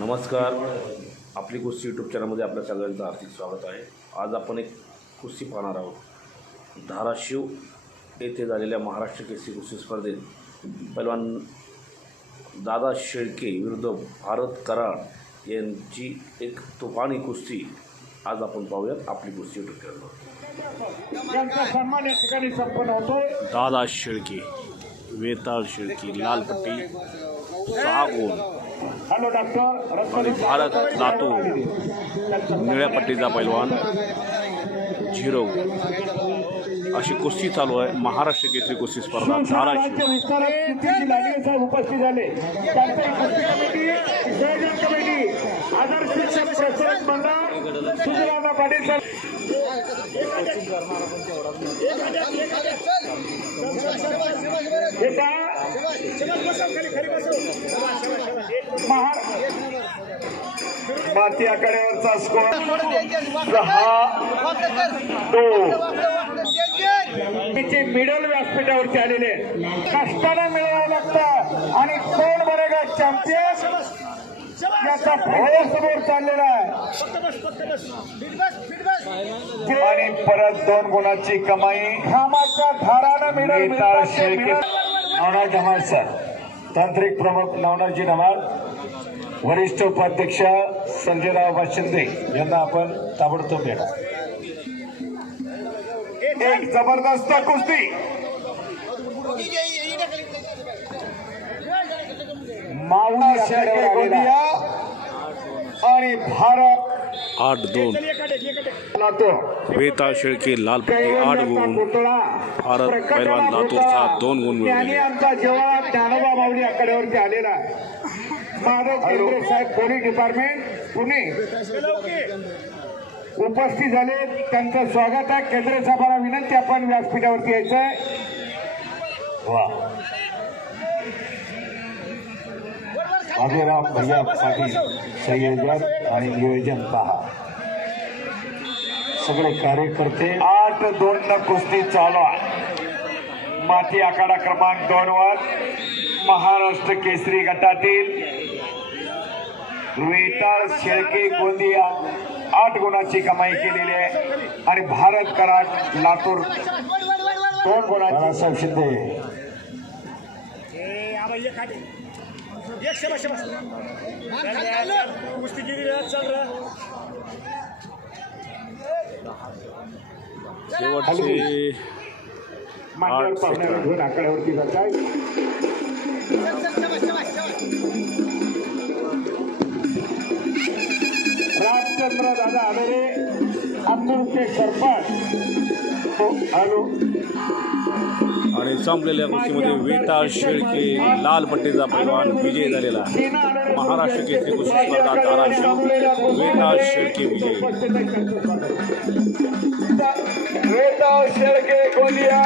नमस्कार, आपली कुस्ती यूट्यूब चॅनलमध्ये आपल्या सगळ्यांचं हार्दिक स्वागत आहे। आज आपण एक कुस्ती पाहणार आहोत। धाराशिव येथे झालेल्या महाराष्ट्र केसरी कुस्ती स्पर्धेत पहिलवान दादा शेळके विरुद्ध भारत कराड यांची एक तुफानी कुस्ती आज आपण पाहूयात आपली कुस्ती यूट्यूब चॅनलवर। यांचा सन्मान या ठिकाणी संपन्न होतोय। दादा शेळके, वेताळ शेळके, लाल पट्टी 6 गुण, हॅलो डॉक्टर भारत लातूर निळ्या पट्टीचा पैलवान 0 गुण अशी कुस्ती चालू आहे। महाराष्ट्र केसरी कुस्ती स्पर्धा धाराशिव उपस्थित झाले। कुस्ती कमिटी, संयोजन कमिटी, आदर्श शिक्षक प्रसारक मंडळ, सुजलाना पाटील सर, माती आकड्यावरचा स्कोर 6-2 मिडल व्यासपीठावरती आलेले कष्टाने मिळवावं लागतं आणि कोण बरेगा चॅम्पियन याचा भय समोर चाललेला आहे आणि परत 2 गुणाची कमाई घामाच्या धारानं मिळेल। नवनाथ जमाल सर, तांत्रिक प्रमुख नवनाथजी जमाल, वरिष्ठ उपाध्यक्ष संजयराव शिंदे यांना आपण ताबडतोब देणार। एक जबरदस्त कुस्ती माऊली शेळके गोंदिया आणि भारत 8-2 लातूर, वेताळ शेळके लाल पट्टी 8 गुण, भारत पैलवान लातूरचा 2 गुण मिळवले। आमचा जेव्हा ज्ञानोबा माऊली आकड्यावरती आलेला आहे। माधव केंद्रे साहेब, पोलीस डिपार्टमेंट पुणे उपस्थित झाले, त्यांचं स्वागत आहे। केंद्रे साहेबांना विनंती, आपण व्यासपीठावरती यायचं आहे। अभिराम भैया पाटील संयोजन आणि नियोजन पहा, सगळे कार्यकर्ते। 8-2 न कुस्ती चालू आहे। माती आखाडा क्रमांक 2 वर महाराष्ट्र केसरी गटातील वेताळ शेळके गोंदिया 8 गुणाची कमाई केलेली आहे आणि भारत कराड लातूर 2 गुणाची। शिंदे शेवटचे मान्यवर पाहुण्याला घेऊन आकड्यावरती जात आहे। रामचंद्र दादा आडरे, अंदूरचे सरपंच। हॅलो, आणि संपलेल्या कुस्तीमध्ये वेताळ शेळके लाल पट्टीचा पैलवान विजय झालेला आहे। महाराष्ट्र केसरी कुस्ती स्पर्धा धाराशिव, वेताळ शेळके विजय। वेताळ शेळके गोंदिया